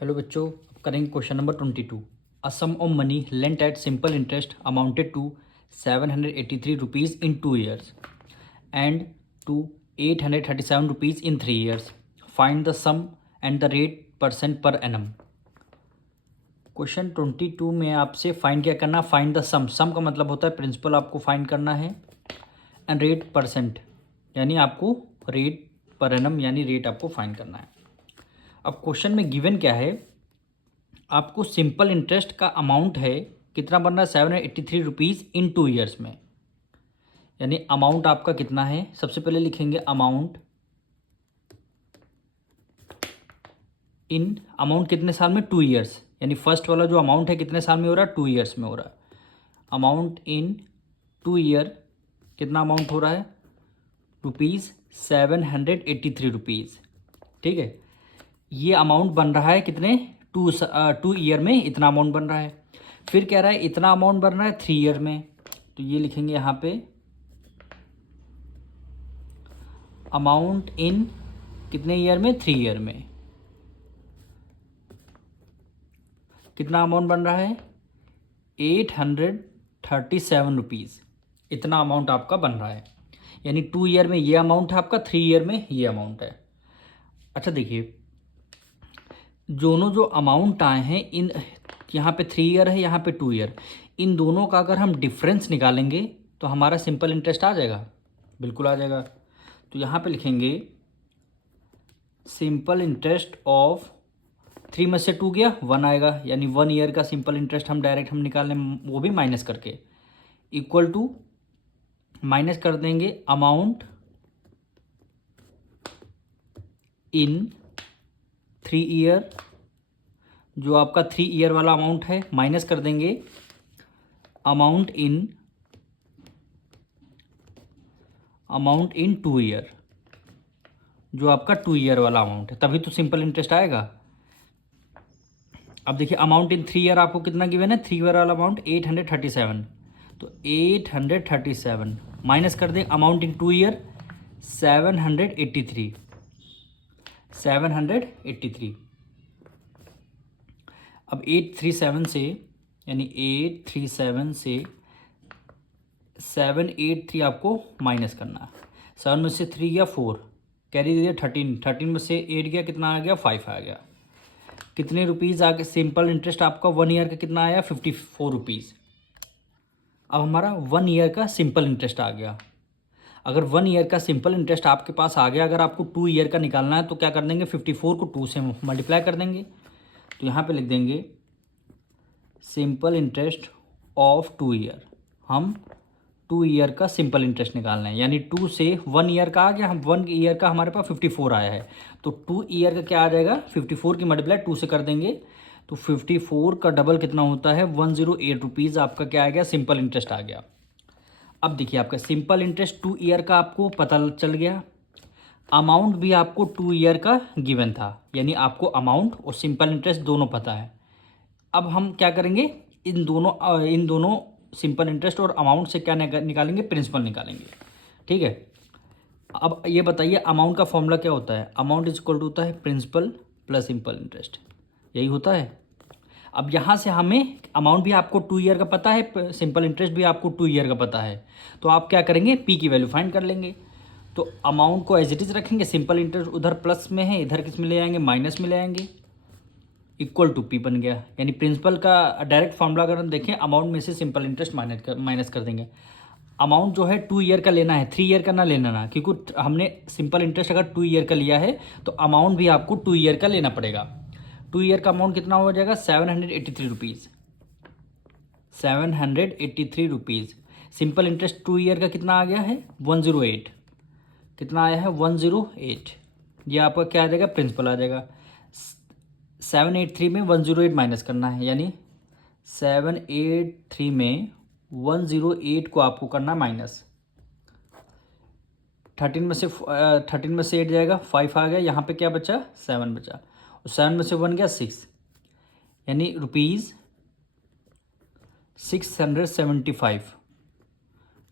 Hello बच्चों, अब करेंगे question number 22। A sum of money lent at simple interest amounted to 783 rupees in 2 years and to 837 rupees in 3 years। Find the sum and the rate percent per annum. Question 22 में आपसे find क्या करना, find the सम। सम का मतलब होता है principal आपको find करना है, एंड रेट परसेंट यानी आपको रेट पर एनम यानी रेट आपको फाइंड करना है। अब क्वेश्चन में गिवन क्या है, आपको सिंपल इंटरेस्ट का अमाउंट है कितना बन रहा है, 783 रुपीज़ इन 2 years में। यानी अमाउंट आपका कितना है, सबसे पहले लिखेंगे अमाउंट इन, अमाउंट कितने साल में, 2 years। यानी फर्स्ट वाला जो अमाउंट है कितने साल में हो रहा है, 2 years में हो रहा है। अमाउंट इन 2 year कितना अमाउंट हो रहा है, ₹783 रुपीज़। ठीक है, ये अमाउंट बन रहा है कितने, 2 year में इतना अमाउंट बन रहा है। फिर कह रहा है इतना अमाउंट बन रहा है 3 year में, तो ये लिखेंगे यहाँ पे अमाउंट इन कितने ईयर में, 3 year में। कितना अमाउंट बन रहा है, 837 रुपीज़। इतना अमाउंट आपका बन रहा है। यानी 2 year में ये अमाउंट है आपका, 3 year में ये अमाउंट है। अच्छा देखिए, दोनों जो अमाउंट आए हैं, इन यहाँ पे 3 year है, यहाँ पे 2 year, इन दोनों का अगर हम डिफरेंस निकालेंगे तो हमारा सिंपल इंटरेस्ट आ जाएगा, बिल्कुल आ जाएगा। तो यहाँ पे लिखेंगे सिंपल इंटरेस्ट ऑफ 3 में से 2 गया 1 आएगा, यानी 1 year का सिंपल इंटरेस्ट हम डायरेक्ट हम निकालें, वो भी माइनस करके, इक्वल टू माइनस कर देंगे अमाउंट इन 3 year, जो आपका 3 year वाला अमाउंट है, माइनस कर देंगे अमाउंट इन 2 year, जो आपका 2 year वाला अमाउंट है, तभी तो सिंपल इंटरेस्ट आएगा। अब देखिए अमाउंट इन 3 year आपको कितना गिवन है, 3 year वाला अमाउंट 837, तो 837 माइनस कर दें अमाउंट इन 2 year 783। अब 837 से, यानी 837 से 783 आपको माइनस करना है। 7 में से 3 गया 4, कैरी दे दिया 13 में से 8 गया, कितना आ गया 5 आ गया। कितने रुपीज़ आ गए, सिंपल इंटरेस्ट आपका 1 year का कितना आया, 54 रुपीज़। अब हमारा 1 year का सिंपल इंटरेस्ट आ गया। अगर 1 year का सिंपल इंटरेस्ट आपके पास आ गया, अगर आपको 2 year का निकालना है तो क्या कर देंगे, 54 को 2 से मल्टीप्लाई कर देंगे। तो यहाँ पे लिख देंगे सिंपल इंटरेस्ट ऑफ 2 year। हम 2 year का सिंपल इंटरेस्ट निकालना है, यानी 2 से 1 year का आ गया, हम 1 year का हमारे पास 54 आया है, तो 2 year का क्या आ जाएगा, 54 की मल्टीप्लाई 2 से कर देंगे, तो 54 का डबल कितना होता है, 108 रुपीज़ आपका क्या आ गया, सिंपल इंटरेस्ट आ गया। अब देखिए आपका सिंपल इंटरेस्ट 2 year का आपको पता चल गया, अमाउंट भी आपको 2 year का गिवन था, यानी आपको अमाउंट और सिंपल इंटरेस्ट दोनों पता है। अब हम क्या करेंगे, इन दोनों सिंपल इंटरेस्ट और अमाउंट से क्या निकालेंगे, प्रिंसिपल निकालेंगे। ठीक है, अब ये बताइए अमाउंट का फॉर्मूला क्या होता है, अमाउंट इज इक्वल टू होता है प्रिंसिपल प्लस सिंपल इंटरेस्ट, यही होता है। अब यहाँ से हमें अमाउंट भी आपको 2 year का पता है, सिंपल इंटरेस्ट भी आपको 2 year का पता है, तो आप क्या करेंगे, पी की वैल्यू फाइंड कर लेंगे। तो अमाउंट को एज इट इज़ रखेंगे, सिंपल इंटरेस्ट उधर प्लस में है, इधर किस में ले आएंगे, माइनस में ले आएंगे, इक्वल टू पी बन गया। यानी प्रिंसिपल का डायरेक्ट फार्मूला अगर हम देखें, अमाउंट में से सिंपल इंटरेस्ट माइनस कर देंगे। अमाउंट जो है 2 year का लेना है, 3 year का ना लेना ना, क्योंकि हमने सिंपल इंटरेस्ट अगर 2 year का लिया है तो अमाउंट भी आपको 2 year का लेना पड़ेगा। 2 year का अमाउंट कितना हो जाएगा, 783 rupees, 783 rupees. Simple interest 2 year का कितना आ गया है, 108, कितना आया है, 108। ये आपका क्या आ जाएगा, प्रिंसिपल आ जाएगा। 783 में 108 माइनस करना है, यानी 783 में 108 को आपको करना माइनस। 13 में से 8 जाएगा, 5 आ गया, यहाँ पे क्या बचा, 7 बचा, और 7 में से 1 गया 6, यानी रुपीज़ 675।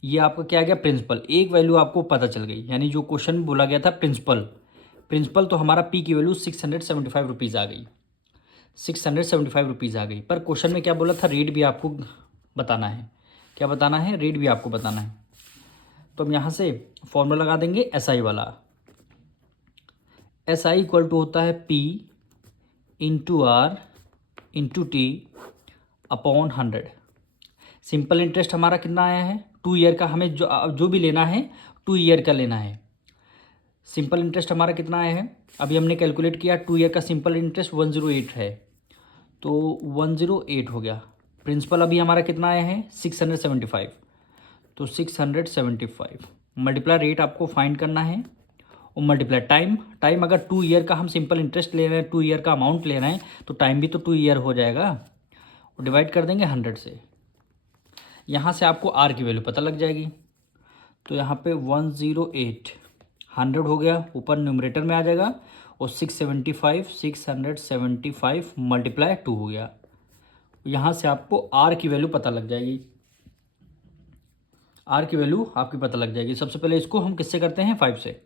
ये आपका क्या आ गया, प्रिंसिपल। एक वैल्यू आपको पता चल गई, यानी जो क्वेश्चन में बोला गया था प्रिंसिपल तो हमारा पी की वैल्यू 675 रुपीज़ आ गई। 675 रुपीज़ आ गई। पर क्वेश्चन में क्या बोला था, रेट भी आपको बताना है। क्या बताना है, रेट भी आपको बताना है। तो हम यहाँ से फॉर्मूला लगा देंगे SI वाला। SI इक्वल टू होता है P into R into T upon 100। Simple interest हमारा कितना आया है, 2 ईयर का। हमें जो भी लेना है 2 ईयर का लेना है। सिंपल इंटरेस्ट हमारा कितना आया है, अभी हमने कैलकुलेट किया, 2 ईयर का सिंपल इंटरेस्ट 108 है, तो 108 हो गया। प्रिंसिपल अभी हमारा कितना आया है 675, तो 675 मल्टीप्लाई रेट आपको फाइंड करना है और मल्टीप्लाई टाइम अगर 2 ईयर का हम सिंपल इंटरेस्ट ले रहे हैं, 2 ईयर का अमाउंट लेना है, तो टाइम भी तो 2 ईयर हो जाएगा, और डिवाइड कर देंगे 100 से। यहाँ से आपको R की वैल्यू पता लग जाएगी। तो यहाँ पे 108 100 हो गया, ऊपर न्यूमरेटर में आ जाएगा, और 675 मल्टीप्लाई 2 हो गया। यहाँ से आपको R की वैल्यू पता लग जाएगी। R की वैल्यू आपकी पता लग जाएगी। सबसे पहले इसको हम किससे करते हैं, 5 से।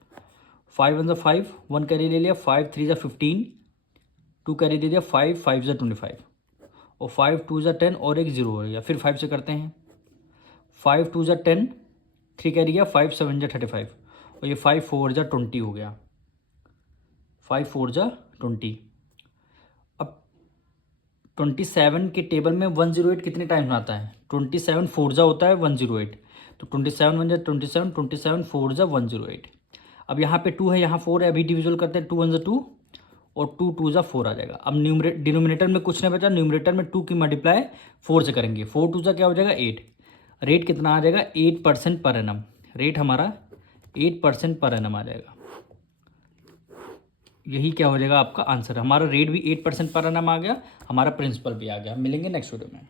5 1 5, 1 कैरी ले लिया, 5 3 15, 2 कैरी दे दिया, 5 5 25, और 5 2 10, और एक 0 हो गया। फिर 5 से करते हैं, 5 2 10, 3 कैरी गया, 5 7 35, और ये 5 4 20 हो गया, 5 4 20। अब 27 के टेबल में 108 कितने टाइम्स आता है, 27 4 होता है 108, तो 27 1 27, 27 4 108। अब यहाँ पे 2 है, यहाँ 4 है, अभी डिविजल करते हैं, 2 1 2, और 2 2 4 आ जाएगा। अब डिनोमिनेटर में कुछ नहीं बचा, न्यूमरेटर में 2 की मल्टीप्लाई 4 से करेंगे, 4 2 क्या हो जाएगा 8। रेट कितना आ जाएगा, 8% पर एनम। रेट हमारा 8% पर एनम आ जाएगा। यही क्या हो जाएगा आपका आंसर। हमारा रेट भी 8% पर एनम आ गया, हमारा प्रिंसिपल भी आ गया। मिलेंगे नेक्स्ट वीडियो में।